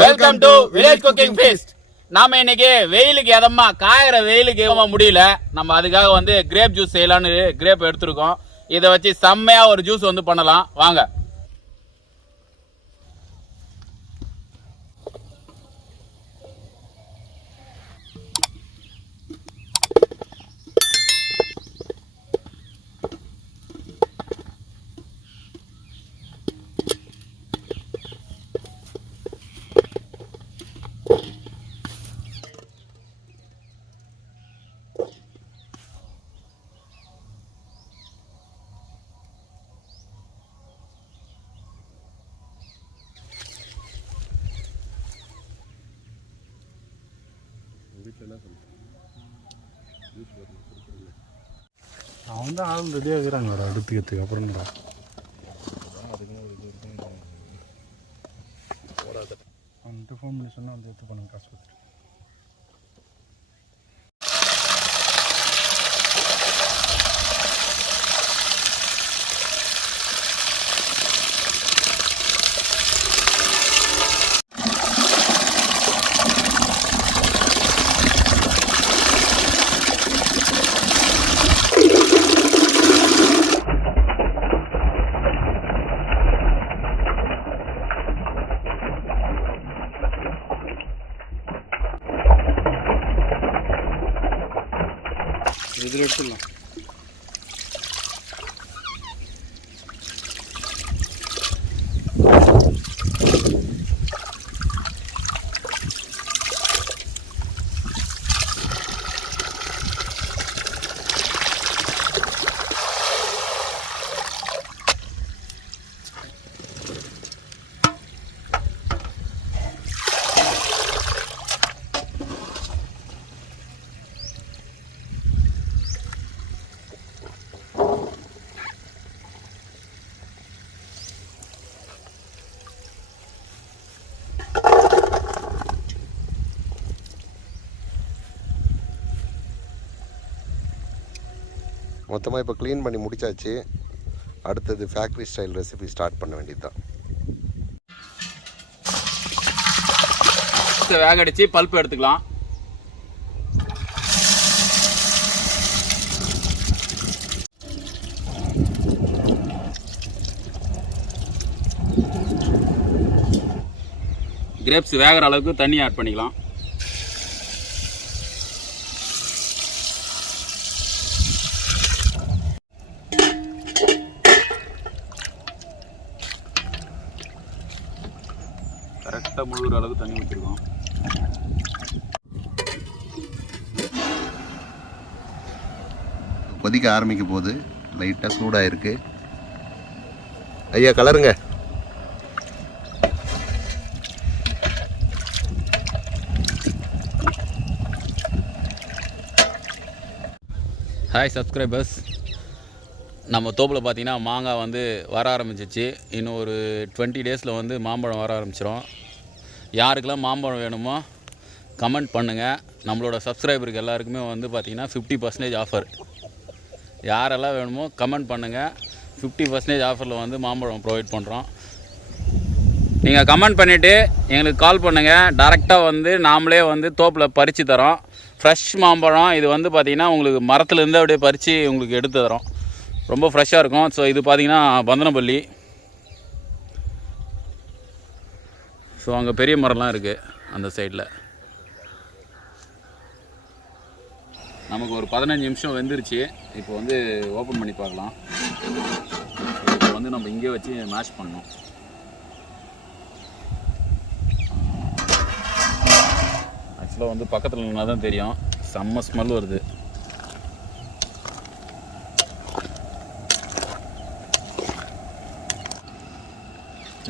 Welcome to village cooking feast. நாம இன்னைக்கு வெயிலுக்கு எதமா காயிற வெயிலுக்கு முடியல, நம்ம அதுக்காக வந்து கிரேப் ஜூஸ் செய்யலான்னு கிரேப் எடுத்துருக்கோம். இதை வச்சு செம்மையா ஒரு ஜூஸ் வந்து பண்ணலாம் வாங்க. அவன் தான் ஆள் ரெடியாக இருக்கிறாங்கடா எடுத்துக்கிறதுக்கு. அப்புறம்டா அவன்கிட்ட ஃபோன் பண்ணி சொன்னால் வந்து எடுத்து பண்ணுங்க காசு கொடுத்துட்டு. இதில் எடுத்துடலாம். மொத்தமாக இப்போ க்ளீன் பண்ணி முடிச்சாச்சு. அடுத்தது ஃபேக்ட்ரி ஸ்டைல் ரெசிபி ஸ்டார்ட் பண்ண வேண்டியது தான். வேக அடிச்சு பல்ப் எடுத்துக்கலாம். கிரேப்ஸ் வேகிற அளவுக்கு தண்ணி ஆட் பண்ணிக்கலாம். கரெக்டாக முழுகிற அளவுக்கு தண்ணி ஊற்றிருக்கோம். கொதிக்க ஆரம்பிக்க போது லைட்டாக சூடாக இருக்கு. ஐயா கலருங்க. ஹாய் சப்ஸ்கிரைபர்ஸ், நம்ம தோப்பில் பார்த்தீங்கன்னா மாங்காய் வந்து வர ஆரம்பிச்சிச்சு. இன்னும் ஒரு 20 டேஸில் வந்து மாம்பழம் வர ஆரம்பிச்சிடும். யாருக்கெல்லாம் மாம்பழம் வேணுமோ கமெண்ட் பண்ணுங்கள். நம்மளோட சப்ஸ்கிரைபருக்கு எல்லாருக்குமே வந்து பார்த்திங்கன்னா 50% ஆஃபர். யாரெல்லாம் வேணுமோ கமெண்ட் பண்ணுங்கள். 50% ஆஃபரில் வந்து மாம்பழம் ப்ரொவைட் பண்ணுறோம். நீங்கள் கமெண்ட் பண்ணிவிட்டு எங்களுக்கு கால் பண்ணுங்கள். டேரெக்டாக வந்து நாமளே வந்து தோப்பில் பறித்து தரோம். ஃப்ரெஷ் மாம்பழம் இது வந்து பார்த்திங்கன்னா உங்களுக்கு மரத்துலேருந்து அப்படியே பறித்து உங்களுக்கு எடுத்து தரோம். ரொம்ப ஃப்ரெஷ்ஷாக இருக்கும். ஸோ இது பார்த்திங்கன்னா பந்தனப்பள்ளி. ஸோ அங்கே பெரிய மரம்லாம் இருக்குது அந்த சைடில். நமக்கு ஒரு 15 நிமிஷம் வெந்துருச்சு. இப்போ வந்து ஓப்பன் பண்ணி பார்க்கலாம். இப்போ வந்து நம்ம இங்கே வச்சு மேஷ் பண்ணணும். ஆக்சுவலாக வந்து பக்கத்தில் நின்னா தான் தெரியும். செம்ம ஸ்மெல் வருது.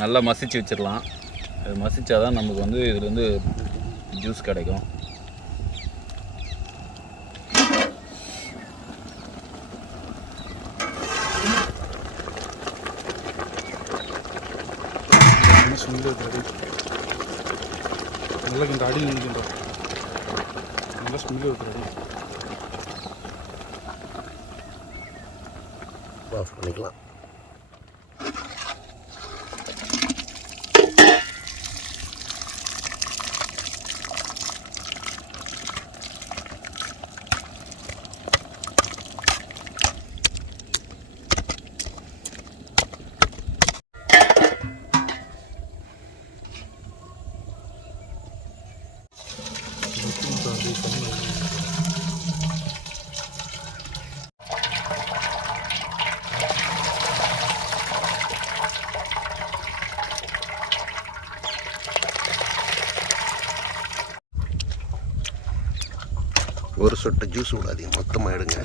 நல்லா மசிச்சு வச்சிடலாம். அது மசிச்சா தான் நமக்கு வந்து இதுலேருந்து ஜூஸ் கிடைக்கும். நல்லா இந்த அடி நிற்கின்றோம். நல்லா ஸ்மெல்லு இருக்கிறது. ஆஃப் பண்ணிக்கலாம். ஒரு சொட்டு ஜூஸ் விடாதீங்க, மொத்தமாக எடுங்க.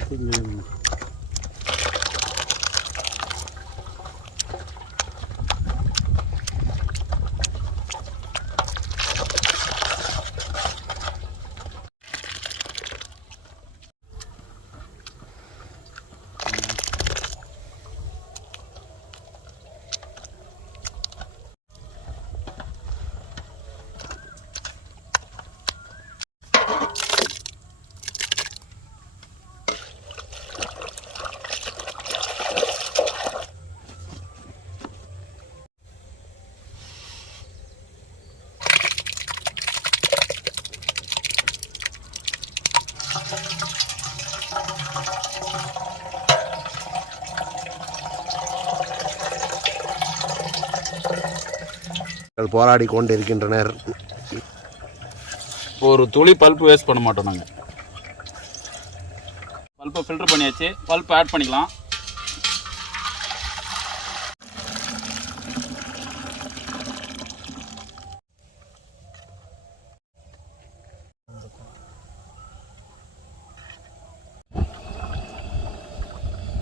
போராடி கொண்டு இருக்கின்றனர். ஒரு துளி பல்ப்பு வேஸ்ட் பண்ண மாட்டோம் நாங்கள். பல்ப்பை ஃபில்டர் பண்ணியாச்சு, பல்ப் ஆட் பண்ணிக்கலாம்.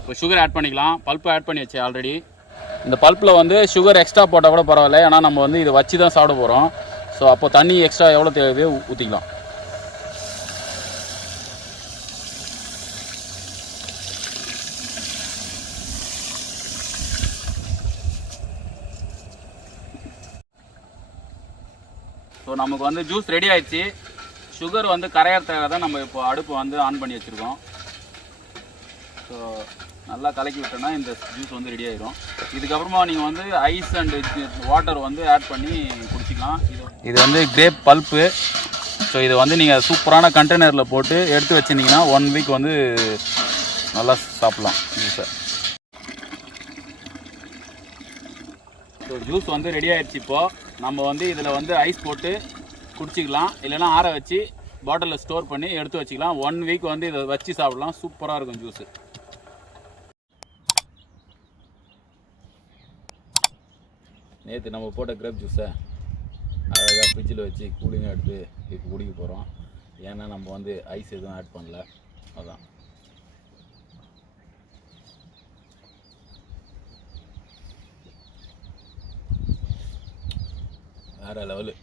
இப்போ சுகர் ஆட் பண்ணிக்கலாம். பல்ப்பு ஆட் பண்ணியாச்சு ஆல்ரெடி. இந்த பல்ப்பில் வந்து சுகர் எக்ஸ்ட்ரா போட்டால் கூட பரவாயில்ல, ஏன்னா நம்ம வந்து இதை வச்சு தான் சாப்பிட போகிறோம். ஸோ அப்போ தண்ணி எக்ஸ்ட்ரா எவ்வளோ தேவையோ ஊற்றிக்கலாம். ஸோ நமக்கு வந்து ஜூஸ் ரெடி ஆயிடுச்சு. சுகர் வந்து கரையாறதுக்காக தான் நம்ம இப்போ அடுப்பு வந்து ஆன் பண்ணி வச்சுருக்கோம். ஸோ நல்லா கலக்கி விட்டோன்னா இந்த ஜூஸ் வந்து ரெடி ஆயிடும். இதுக்கப்புறமா நீங்கள் வந்து ஐஸ் அண்ட் வாட்டர் வந்து ஆட் பண்ணி குடிச்சிக்கலாம். இது வந்து கிரேப் பல்ப்பு. ஸோ இதை வந்து நீங்கள் சூப்பரான கண்டெய்னரில் போட்டு எடுத்து வச்சுருந்தீங்கன்னா 1 வீக் வந்து நல்லா சாப்பிட்லாம் ஜூஸை. ஸோ ஜூஸ் வந்து ரெடி ஆகிடுச்சு. இப்போது நம்ம வந்து இதில் வந்து ஐஸ் போட்டு குடிச்சிக்கலாம், இல்லைனா ஆற வச்சு பாட்டிலில் ஸ்டோர் பண்ணி எடுத்து வச்சுக்கலாம். 1 வீக் வந்து இதை வச்சு சாப்பிட்லாம். சூப்பராக இருக்கும் ஜூஸு. நேற்று நம்ம போட்ட கிரேப் ஜூஸை அழகாக ஃப்ரிட்ஜில் வச்சு கூலிங்காக எடுத்து இப்போ குடிக்க போகிறோம். ஏன்னா நம்ம வந்து ஐஸ் எதுவும் ஆட் பண்ணல, அதான். வேறு லெவலு.